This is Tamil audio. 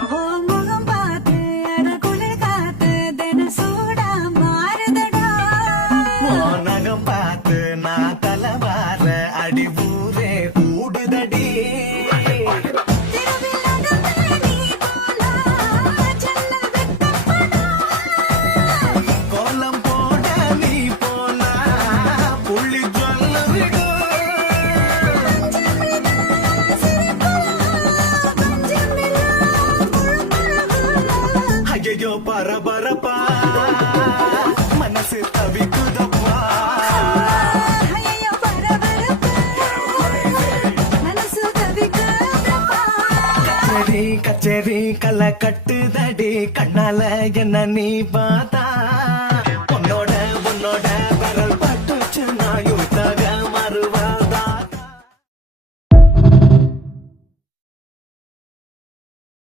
முகம் பார்த்து அட குளிர் காத்து தின சூடா மாறுதடா நகம் பார்த்து நான் தலைவார அடி ஊரே கூடுதடி திருவில் நடந்த நீ போனா ஜன்னல் வெட்டப்படா கோலம் போட நீ போனா புள்ளி சொல்ல விடும் ஐயோ பரபரப்பா மனசு தவிக்குதப்பா ஐயோ பரபரப்பு மனசு தவிக்குதப்பா கச்சேரி கச்சேரி கலை கட்டுதடி கண்ணால என்ன நீ பார்த்தா